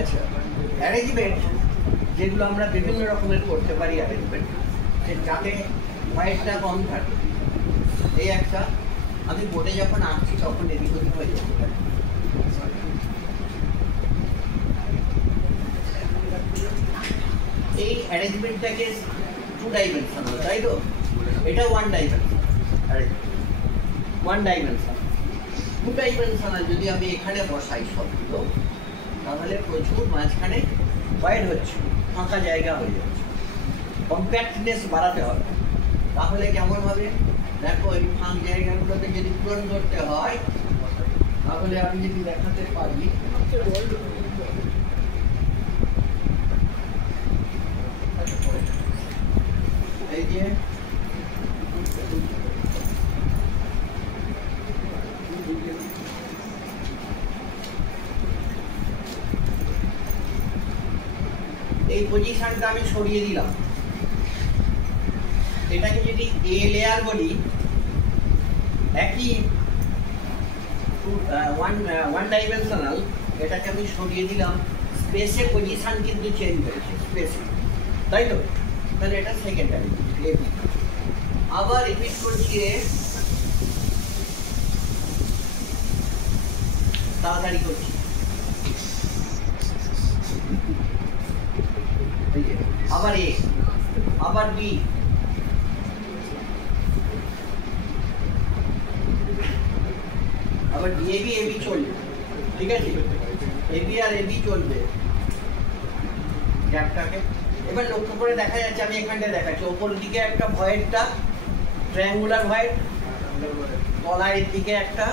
আচ্ছা, অ্যারেঞ্জমেন্ট যেগুলো আমরা বিভিন্ন রকমের করতে পারি অ্যারেঞ্জমেন্ট, যাতে হোয়াইটটা কম থাকে। এই একটা আমি বোর্ডে যখন আঁকছি তখন এদিক ওদিক হয়ে যেতে পারি। এই অ্যারেঞ্জমেন্টটাকে 2 ডাইমেনশনাল, তাই তো? এটা 1 ডাইমেনশনাল। 1 ডাইমেনশনাল 2 ডাইমেনশনাল যদি আমি এখানে বসাই সবগুলো, তাহলে প্রচুর মাঝখানে হোয়াইট হচ্ছে, ফাঁকা জায়গা হয়ে যাচ্ছে। কম্প্যাক্টনেস বাড়াতে হবে। তাহলে কেমন হবে দেখো, এই ফাঁক জায়গাগুলোতে যদি পূরণ করতে হয়, তাহলে আমি যদি দেখাতে পারি, এই যে এই পজিশনটা আমি সরিয়ে দিলাম, এটাকে যদি এ লেয়ার বলি, একই 1 ডাইমেনশনাল, এটাকে আমি সরিয়ে দিলাম, স্পেসে পজিশন কিন্তু চেঞ্জ হয়েছে স্পেসে, তাই তো? তাহলে এটা সেকেন্ডারি। আবার রিপিট করছি, তাড়াতাড়ি করছি। আবার এ, আবার বি, আবার এবি এবি চলবে, ঠিক আছে? এবি আর এবি চলবে গ্যাপটাকে। এবার লক্ষ্য করে দেখা যাচ্ছে, আমি এখানটায় দেখাচ্ছি, ওপর দিকে একটা ভয়েডটা ট্রায়াঙ্গুলার ভয়েড, তলার দিকে একটা,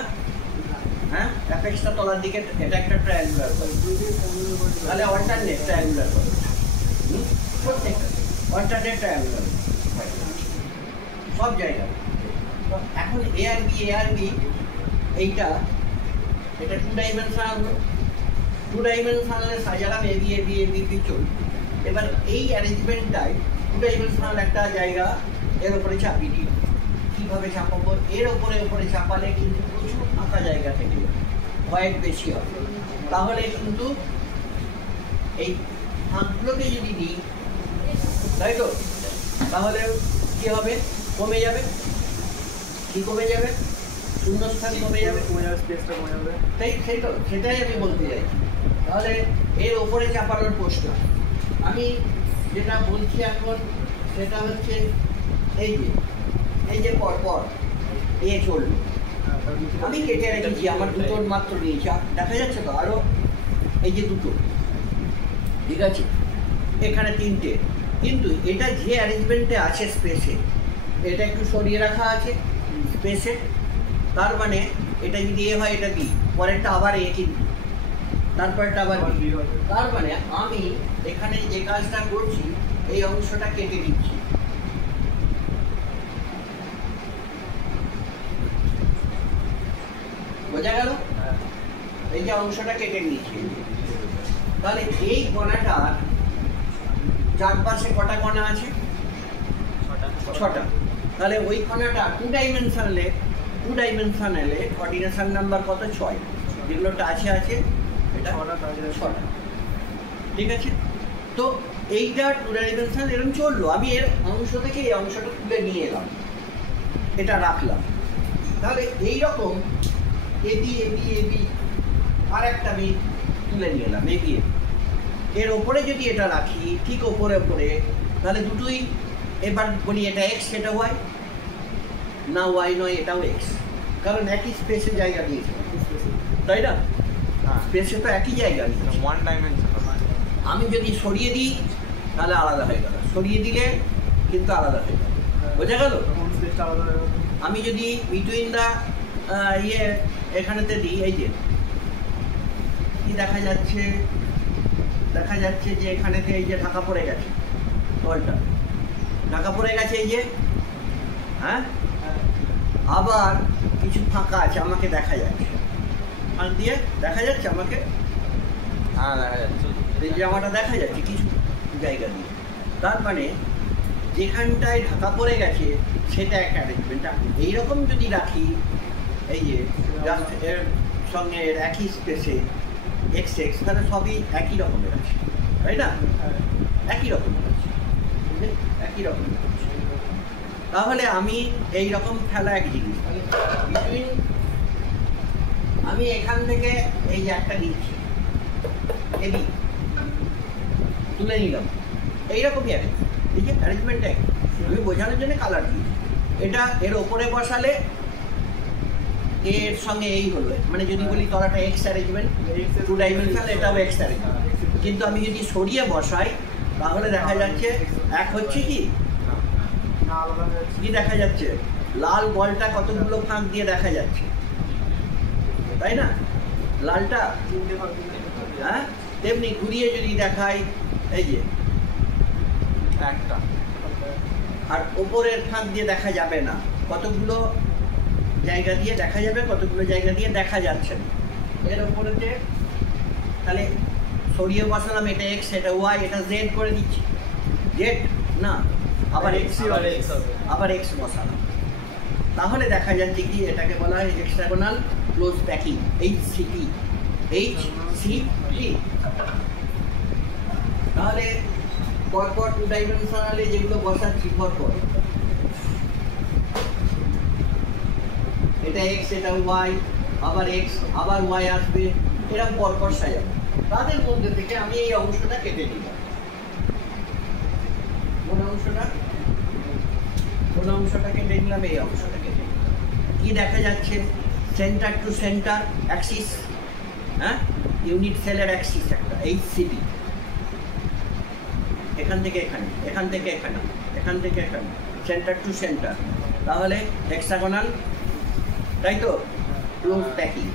হ্যাঁ অ্যাপেক্সটা তলার দিকে, এটা একটা ট্রায়াঙ্গুলার ভয়েড। তাহলে অল্টারনেট ট্রায়াঙ্গুলার ভয়েড, প্রত্যেকটা অল্টারনেট ট্রায়াঙ্গুলার সব জায়গায়। এখন এ আর বি এইটা, এটা 2 ডাইমেনশনাল, 2 ডাইমেনশনালে সাজালাম এবি এবি এবি বি চলবে। এবার এই অ্যারেঞ্জমেন্টটাই 2 ডাইমেনশনাল একটা জায়গা এর উপরে চাপিয়ে দিই। কীভাবে চাপাবো? এর উপরে চাপালে কিন্তু প্রচুর ফাঁকা জায়গা থেকে হোয়াইট বেশি হবে। তাহলে কিন্তু এই ফাঁকগুলোকে যদি দিই, তাই তো, তাহলে কি হবে? কমে যাবে। কি কমে যাবে? শূন্যস্থান কমে যাবে, স্পেসটা কমে যাবে। সেই তো, সেটাই আমি বলতে চাইছি। তাহলে এর ওপরে চাপানোর প্রশ্ন, আমি যেটা বলছি এখন সেটা হচ্ছে এই যে পরপর এ চলবে, আমি কেটে রেখেছি, আমার দুটো মাত্র নিয়েছি, দেখা যাচ্ছে তো? আরো এই যে দুটো, ঠিক আছে, এখানে 3টে, কিন্তু এটা যে অ্যারেঞ্জমেন্টে আছে স্পেসে, এটা একটু সরিয়ে রাখা আছে স্পেসে। তার মানে এটা যদি এ হয়, এটা বি, পরেরটা আবার এ, কিন্তু তারপরটা আবার বি। তার মানে আমি এখানে যে কাজটা করছি, এই অংশটা কেটে দিচ্ছি। বোঝা গেল? এই যে অংশটা কেটে নিচ্ছি, তাহলে এই কণাটার চারপাশে কটা কণা আছে? 6টা। তাহলে ওই কণাটা 2 ডাইমেনশনালে কোঅর্ডিনেশন নাম্বার কত? 6, যেগুলো টাচে আছে এটা 6টা, ঠিক আছে? তো এইটা 2 ডাইমেনশনাল এরকম চললো, আমি এর অংশ থেকে এই অংশটা তুলে নিয়ে এলাম, এটা রাখলাম। তাহলে এইরকম এবি এবি এবি আর একটা আমি তুলে নিয়ে এলাম, এবি এর ওপরে যদি এটা রাখি, ঠিক ওপরে, তাহলে দুটোই, এবার বলি এটা এক্স, সেটা ওয়াই না, ওয়াই নয়, এটাও এক্স, কারণ একই স্পেসে জায়গা দিয়েছে, তাই না? স্পেসে তো একই জায়গা নিয়েছে। 1 ডাইমেনশনাল। আমি যদি সরিয়ে দিই তাহলে আলাদা হয়ে গেল, সরিয়ে দিলে কিন্তু আলাদা হয়ে গেল। বোঝা গেল? আমি যদি বিটুইন দা এখানেতে দিই, এই যে কি দেখা যাচ্ছে, যে এখানেতে এই যে ঢাকা পড়ে গেছে, বলটা ঢাকা পড়ে গেছে, এই যে, হ্যাঁ, আবার কিছু ফাঁকা আছে, আমাকে দেখা যাচ্ছে, ফাঁক দিয়ে দেখা যাচ্ছে আমাকে, হ্যাঁ দেখা যাচ্ছে, এই জামাটা দেখা যাচ্ছে কিছু জায়গা দিয়ে। তার মানে যেখানটায় ঢাকা পড়ে গেছে সেটা একটা অ্যারেঞ্জমেন্ট। এইরকম যদি রাখি এই যে জাস্ট এর সঙ্গে এর একই স্পেসে এক্স এক্স, তাহলে সবই একই রকমের আছে, তাই না? একই রকমের আছে, একই রকমের আছে। তাহলে আমি এই রকম ফেলা এক জিনিস, বিটুইন আমি এখান থেকে এই যে একটা দিচ্ছি এবি তুলে নিলাম, এইরকমই আছে, এই যে অ্যারেঞ্জমেন্ট এক, আমি বোঝানোর জন্য কালার দিই। এটা এর ওপরে বসালে এর সঙ্গে এই হলো, মানে যদি বলি তলাটা এক্স অ্যারেঞ্জমেন্ট, 2 ডাইমেনশনাল, এটাও এক্স অ্যারেঞ্জমেন্ট। কিন্তু আমি যদি সরিয়ে বসাই তাহলে দেখা যাচ্ছে এক হচ্ছে কি কি দেখা যাচ্ছে, লাল বলটা কতগুলো ফাঁক দিয়ে দেখা যাচ্ছে, তাই না? লালটা হ্যাঁ, তেমনি ঘুরিয়ে যদি দেখাই এই যে একটা, আর ওপরের ফাঁক দিয়ে দেখা যাবে না, কতগুলো জায়গা দিয়ে দেখা যাবে, কতগুলো জায়গা দিয়ে দেখা যাচ্ছে না। এর ওপরেতে তাহলে সরিয়ে বসালাম, এটা এক্স, এটা ওয়াই, এটা জেড করে দিচ্ছি, জেড না আবার এক্স, আবার এক্স বসালাম, তাহলে দেখা যাচ্ছে কি এটাকে বলা হয় hexagonal close packing, HCP, HCP। তাহলে পরপর 2 ডাইমেনশনালে যেগুলো বসাচ্ছি পরপর, এটা এক্স, এটা ওয়াই, আবার এক্স, আবার ওয়াই আসবে, এরকম পরপর সাজাবো। তাদের মধ্যে থেকে আমি এই অংশটা কেটে নিলাম, কোন অংশটা কেটে নিলাম, এই অংশটা কেটে নিলাম। কি দেখা যাচ্ছে, সেন্টার টু সেন্টার অ্যাক্সিস, হ্যাঁ, ইউনিট সেলের অ্যাক্সিস একটা HCP, এখান থেকে এখানে, এখান থেকে এখানে, এখান থেকে এখানে, সেন্টার টু সেন্টার, তাহলে হেক্সাগোনাল, তাই তো? Close packing,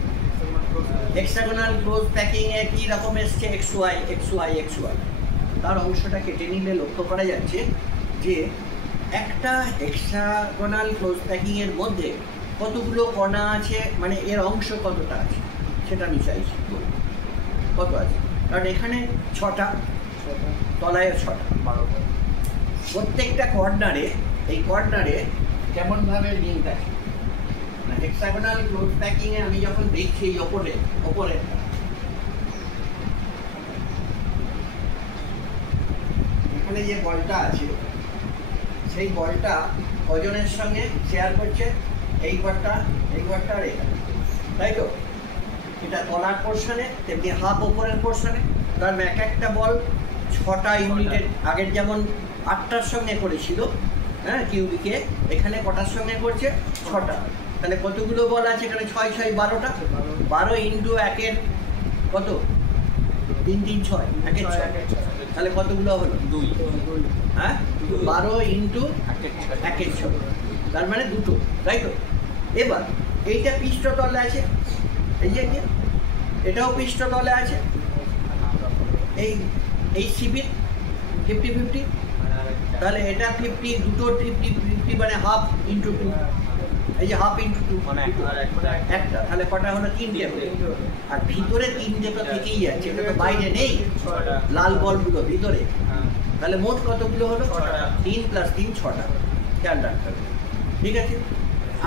hexagonal close packing এ কি রকম এসছে, XY XY XY। তার অংশটা কেটে নিলে লক্ষ্য করা যাচ্ছে যে একটা হেক্সাগোনাল ক্লোজ প্যাকিং এর মধ্যে কতগুলো কণা আছে, মানে এর অংশ কতটা আছে সেটা আমি চাইছি কত আছে, কারণ এখানে 6টা, তলায় 6টা, প্রত্যেকটা কর্নারে, এই কর্নারে কেমনভাবে লিঙ্ক আছে। হেক্সাগোনাল ক্লোজ প্যাকিং এ আমি যখন দেখছি ওপরে এখানে যে বলটা আছে সেই বলটা ওজনের সঙ্গে শেয়ার করছে এই ঘরটা আর এখানে, তাই তো? এটা তলার পোর্শনে, তেমনি হাফ ওপরের পোর্শনে, কারণ এক একটা বল 6টা ইউনিটের, আগের যেমন 8টার সঙ্গে করেছিল, হ্যাঁ, কিউবিকে, এখানে কটার সঙ্গে করছে, 6টা। তাহলে কতগুলো বল আছে এখানে, 6 6 12টা, 12 ইন্টু 1-এর কত, 3 3 6, 1-এর 6, তাহলে কতগুলো হলো, 2, হ্যাঁ, 12 ইন্টু 1-এর 6, তার মানে 2টো, তাই তো? এবার এইটা পৃষ্ঠতলে আছে, এই যে এটাও পৃষ্ঠতলে আছে, এই শিবির 50-50, তাহলে এটা 50, দুটো 50 মানে হাফ ইন্টু 2, এই যে হাফ ইন্টু 2 একটা, তাহলে কটা হলো, 3টে হলো। আর ভিতরে 3টে তো থেকেই যাচ্ছে, এটা তো বাইরে নেই, লাল বলগুলো ভিতরে, তাহলে মোট কতগুলো হলো, 3 + 3 6টা, খেয়াল রাখতে হবে, ঠিক আছে?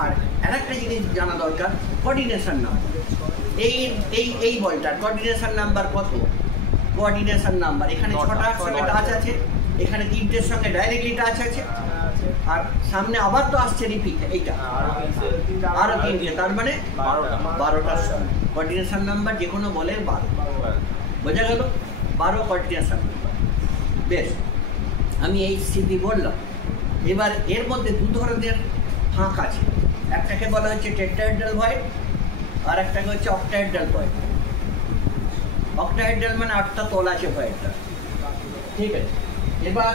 আর আরেকটা জিনিস জানা দরকার, কোঅর্ডিনেশন নাম্বার, এই বলটার কোঅর্ডিনেশন নাম্বার কত, কোঅর্ডিনেশন নাম্বার এখানে 6টার সঙ্গে টাচ আছে, এখানে 3টের সঙ্গে ডাইরেক্টলি টাচ আছে, আর সামনে আবার তো আসছে রিপিট, এইটা আরো 3টে, তার মানে 12টার সঙ্গে কোঅর্ডিনেশন নাম্বার যে কোনো বলের 12, বোঝা গেল? 12 কোঅর্ডিনেশন নাম্বার। বেশ, আমি HCP বললাম। এবার এর মধ্যে 2 ধরনের ফাঁক আছে, একটাকে বলা হচ্ছে টেট্রাহেড্রাল ভয়েড, আর একটাকে হচ্ছে অক্টাহেড্রাল ভয়েড। অক্টাহেড্রাল মানে 8টা তল আছে ভয়েডটা, ঠিক আছে? এবার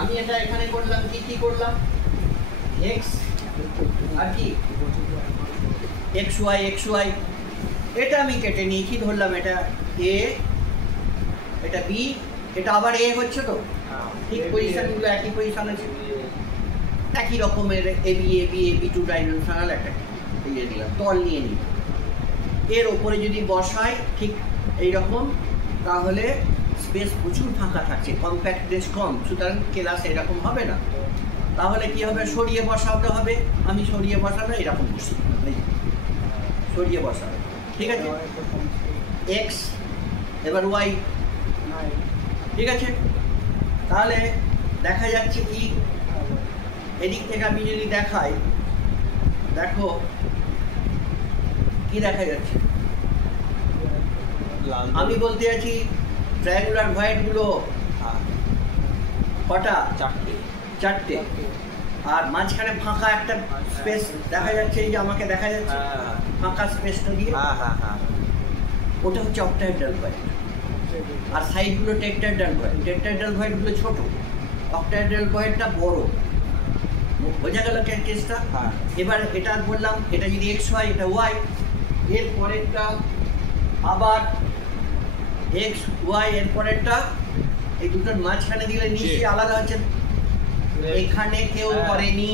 আমি এটা এখানে করলাম, কি করলাম, এক্স আর কি XY, এটা আমি কেটে নিয়েছি, ধরলাম এটা এ, এটা বি, এটা আবার এ হচ্ছে তো, ঠিক পজিশনগুলো একই পজিশন আছে, একই রকমের এবি 2 ডাইমেনশনাল একটা দিয়ে নিলাম, তল নিয়ে নিলাম। এর ওপরে যদি বসাই ঠিক এইরকম, তাহলে স্পেস প্রচুর ফাঁকা থাকছে, কম্প্যাক্টনেস কম, সুতরাং ক্লাস এরকম হবে না। তাহলে কি হবে, সরিয়ে বসাতে হবে, আমি সরিয়ে বসানো এরকম বসি, সরিয়ে বসাবে, ঠিক আছে? এক্স এবার ওয়াই, ঠিক আছে? তাহলে দেখা যাচ্ছে কি, এদিক থেকে আমি যদি দেখাই, দেখো কি দেখা যাচ্ছে। আমি বলতে আছি ট্রায়াঙ্গুলার ভয়েডগুলো কটা? চারটে। আর মাঝখানে ফাঁকা একটা স্পেস দেখা যাচ্ছে, এই যে আমাকে দেখা যাচ্ছে ফাঁকা স্পেসটা দিয়ে, ওটা হচ্ছে অক্টাহেড্রাল ভয়েড। আর সাইডগুলো টেট্রাহেড্রাল ভয়েড। টেট্রাহেড্রাল ভয়েডগুলো ছোট, অক্টাহেড্রাল ভয়েডটা বড়। বোঝা গেল কেসটা? এবার এটা বললাম, এটা যদি এক্স হয় এটা ওয়াই, এর পরেরটা আবার এক্স ওয়াই, এর পরেরটা এই দুটোর মাঝখানে দিলে নিশ্চয়ই আলাদা হচ্ছে। এখানে কেউ করেনি,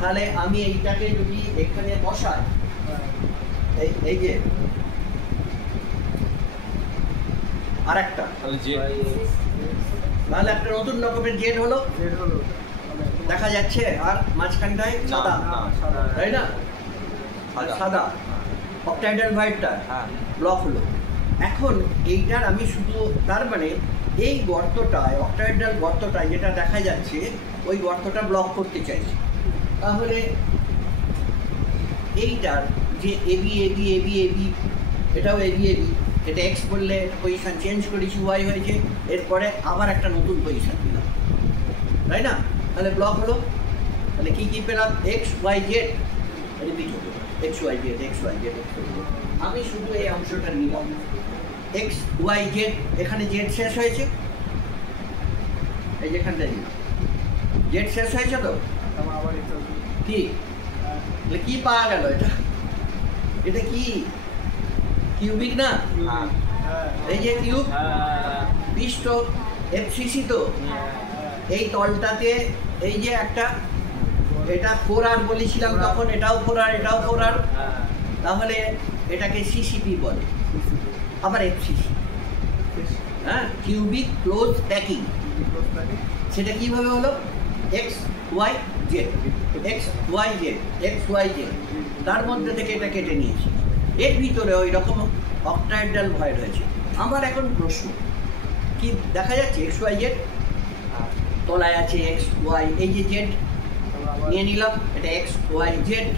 তাহলে আমি এইটাকে যদি এখানে বসাই, এই যে আর একটা, তাহলে একটা নতুন রকমের জেড হলো, দেখা যাচ্ছে। আর মাঝখানটায় সাদা, তাই না? সাদা অক্টাহেড্রাল ভয়েডটা ব্লক হলো। এখন এইটার আমি শুধু, তার মানে এই গর্তটায়, অক্টাহেড্রাল গর্তটায় যেটা দেখা যাচ্ছে, ওই গর্তটা ব্লক করতে চাইছি। তাহলে এইটার যে এবি এবি এবি এবি, এটাও এবি এবি, এটা এক্স বললে পজিশন চেঞ্জ করেছি, ওয়াই হয়েছে, এরপরে আবার একটা নতুন পজিশন দিলাম, তাই না? তাহলে ব্লক হলো। তাহলে কি কি পেলাম? এক্স ওয়াই জেড রিপিট হলো, X Y Z X Y Z. আমি শুধু এই অংশটা নিলাম, এক্স ওয়াই জেড। এখানে জেড শেষ হয়েছে, এই যেখানটা নিলাম জেড শেষ হয়েছে। তো কি কি পাওয়া গেল? এটা এটা কি কিউবিক না? এই যে কিউব পৃষ্ঠ এফসিসি, তো এই তলটাতে এই যে একটা, এটা 4R বলেছিলাম তখন, এটাও 4R এটাও 4R, তাহলে এটাকে সিসিপি বলে, আবার এফসিসি, হ্যাঁ, কিউবিক ক্লোজ প্যাকিং। সেটা কিভাবে হলো? X Y Z, X Y Z, X Y Z, তার মধ্যে থেকে এটা কেটে নিয়েছি। এর ভিতরে ওই রকম অক্টাহেড্রাল ভয়েড হয়েছে। আমার এখন প্রশ্ন, কি দেখা যাচ্ছে? এক্স ওয়াই জেড, তলায় আছে এক্স ওয়াই, এই যে জেড নিয়ে নিলাম, এটা এক্স ওয়াই জেড।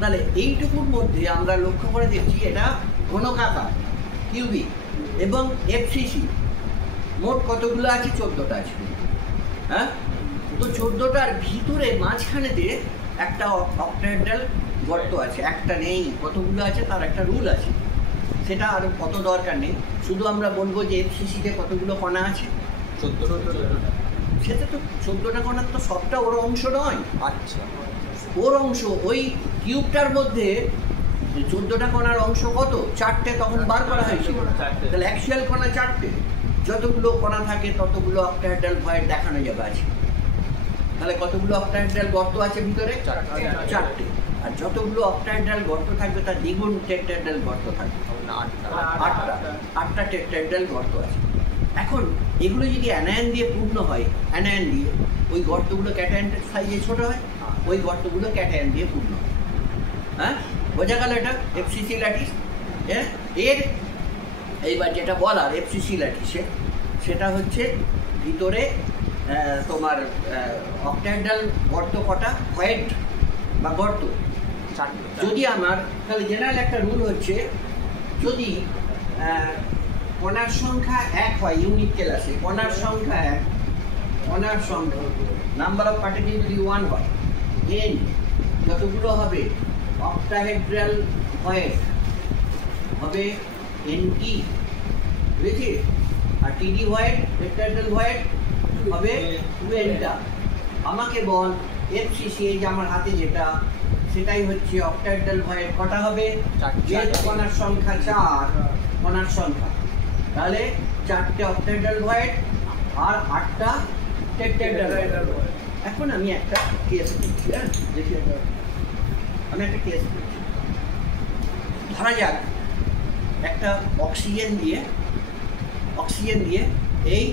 তাহলে এইটুকুর মধ্যে আমরা লক্ষ্য করে দেখছি এটা ঘনকাকার কিউবিক এবং এফসিসি। মোট কতগুলো আছে? 14টা আছে, হ্যাঁ? তো 14টার ভিতরে মাঝখানেতে একটা অক্টাহেড্রাল গর্ত আছে, একটা নেই। কতগুলো আছে তার একটা রুল আছে, সেটা আর কত দরকার নেই। শুধু আমরা বলবো যে এফসিসিতে কতগুলো কণা আছে? 14। সেটা তো 14টা কণার তো সবটা ওর অংশ নয়। আচ্ছা, ওর অংশ ওই কিউবটার মধ্যে 14টা কণার অংশ কত? 4টে, তখন বার করা হয়েছিল। তাহলে অ্যাকচুয়াল কণা 4টে, যতগুলো কণা থাকে ততগুলো অক্টাহেড্রাল ভয়েড দেখানো যাবে আছে। তাহলে কতগুলো অক্টাহেড্রাল গর্ত আছে ভিতরে? 4টে। আর যতগুলো অক্টাহেড্রাল গর্ত থাকবে তার দ্বিগুণ টেট্রাহেড্রাল গর্ত থাকবে, 8টা টেট্রাহেড্রাল গর্ত আছে। এখন এগুলো যদি অ্যানায়ন দিয়ে পূর্ণ হয়, অ্যানায়ন দিয়ে, ওই গর্তগুলো ক্যাটায়ন সাইজে ছোট হয়, ওই গর্তগুলো ক্যাটায়ন দিয়ে পূর্ণ হয়। হ্যাঁ, বোঝা গেল? এটা এফসিসি ল্যাটিস। হ্যাঁ, এর এইবার যেটা বলার এফসিসি ল্যাটিসে, সেটা হচ্ছে ভিতরে তোমার অক্টাহেড্রাল গর্ত কটা? ভয়েড বা গর্ত 4টে। যদি আমার, তাহলে জেনারেল একটা রুল হচ্ছে, যদি কণার সংখ্যা 1 হয় ইউনিট ক্লাসে, কণার সংখ্যা 1, কণার সংখ্যা নাম্বার অফ পার্টিকেল যদি 1 হয়, n যতগুলো হবে অক্টাহেড্রাল ভয়েড হবে nt, বুঝেছি? আর টিডি ভয়েড, টেট্রাহেড্রাল ভয়েড হবে 2n। আমাকে বল এফসিসি, এই যে আমার হাতে যেটা, সেটাই হচ্ছে অক্টাহেড্রাল ভয়েড কটা হবে? যে কণার সংখ্যা 4, কণার সংখ্যা, তাহলে 4টে অক্টাহেড্রাল ভয়েড আর 8টা টেট্রাহেড্রাল ভয়েড। এখন আমি একটা কেস করছি, হ্যাঁ, দেখি আমি একটা কেস করছি। ধরা যাক একটা অক্সিজেন দিয়ে এই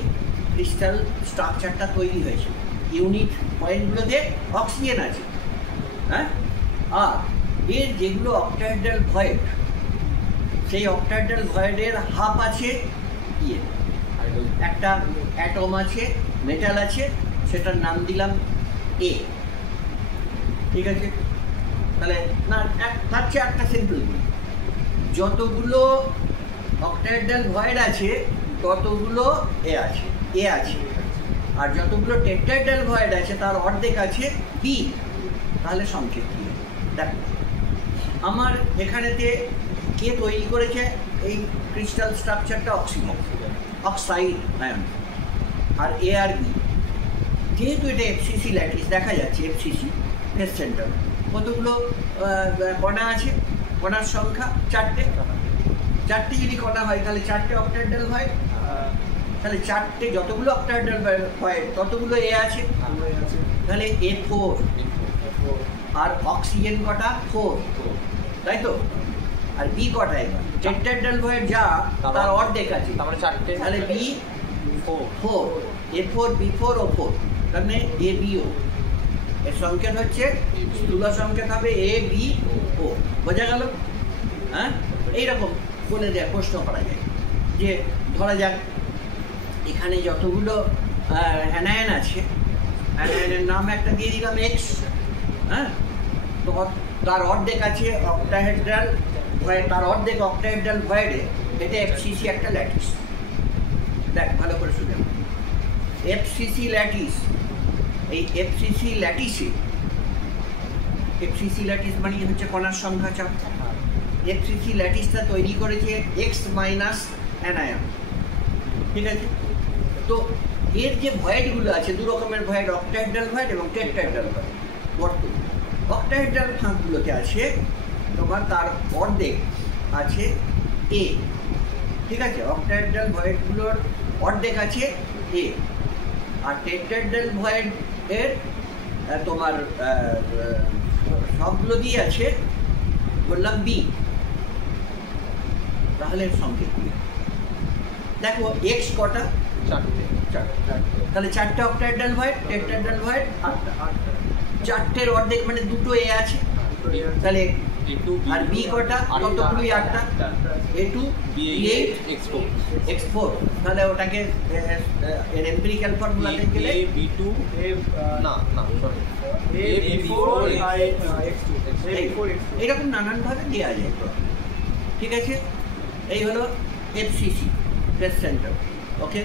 ক্রিস্টাল স্ট্রাকচারটা তৈরি হয়েছে। ইউনিট পয়েন্টগুলোতে অক্সিজেন আছে, হ্যাঁ, আর এর যেগুলো অক্টাহেড্রাল ভয়েড, সেই অক্টাহেড্রাল ভয়েডের হাফ আছে ইয়ে, একটা অ্যাটম আছে, মেটাল আছে, সেটার নাম দিলাম এ। ঠিক আছে, তাহলে না তার চেয়ে একটা সিম্পল, যতগুলো অক্টাহেড্রাল ভয়েড আছে ততগুলো এ আছে, আর যতগুলো টেট্রাহেড্রাল ভয়েড আছে তার অর্ধেক আছে বি। তাহলে সংকেত কি? দেখো আমার এখানেতে কে তৈরি করেছে এই ক্রিস্টাল স্ট্রাকচারটা? Oxide ion. আর এ আর বি, যেহেতু এটা এফসিসি ল্যাটিস দেখা যাচ্ছে, এফসিসি ফেস সেন্টার, কতগুলো কণা আছে? কণার সংখ্যা চারটে। চারটে যদি কণা হয় তাহলে চারটে অক্টাহেড্রাল ভয়েড, তাহলে চারটে যতগুলো অক্টাহেড্রাল ভয়েড ততগুলো এ আছে, তাহলে A4। আর অক্সিজেন কটা? 4, তাই তো? আর বি কটা? এবার টেট্রাহেড্রাল ভয়েড যা তার অর্ধেক আছে, তাহলে B4, A4 B4 O4, তার মানে ABO। এর সংকেত হচ্ছে, স্থূল সংকেত হবে ABO। বোঝা গেল? হ্যাঁ, এইরকম বলে দেয়, প্রশ্ন করা যায় যে ধরা যাক এখানে যতগুলো অ্যানায়ন আছে, অ্যানায়নের নাম একটা দিয়ে দিলাম এক্স। হ্যাঁ, তো তার অর্ধেক আছে অক্টাহেড্রাল ভয়েড, তার অর্ধেক অক্টাহেড্রাল ভয়েডে, এটা এফসিসি একটা ল্যাটিস। দেখ ভালো করে শুনে, এফসিসি ল্যাটিস। এই এফসিসি ল্যাটিসে, এফসিসি ল্যাটিস মানে হচ্ছে কণার সংখ্যা 4। এফসিসি ল্যাটিসটা তৈরি করেছে এক্স মাইনাস অ্যানায়ন। ঠিক আছে, তো এর যে ভয়েডগুলো আছে, দু রকমের ভয়েড, অক্টাহেড্রাল ভয়েড এবং টেট্রাহেড্রাল ভয়েড। বর্তমানে অক্টাহেড্রাল ফাঁকগুলোতে আছে তোমার তার অর্ধেক আছে এ। ঠিক আছে, অক্টাহেড্রাল ভয়েডগুলোর অর্ধেক আছে এ, আর টেট্রাহেড্রাল ভয়েড এর তোমার সবগুলো দিয়ে আছে বললাম বি। তাহলে সংকেত দেখো এক্স কটা? চারটে। তাহলে চারটে অক্টাহেড্রাল ভয়েড, টেট্রাহেড্রাল ভয়েড 8টা। চারটের অর্ধেক মানে দুটো এ আছে, তাহলে আর বি কটা? কতগুলোই 8টা। A2 B8 X4। তাহলে ওটাকে এর এম্পিরিক্যাল ফর্মুলাতে গেলে B2 না সরি B4 X2 এরকম নানান ভাবে দেওয়া যায়। ঠিক আছে, এই হলো এফসিসি ফেস সেন্টার। ওকে।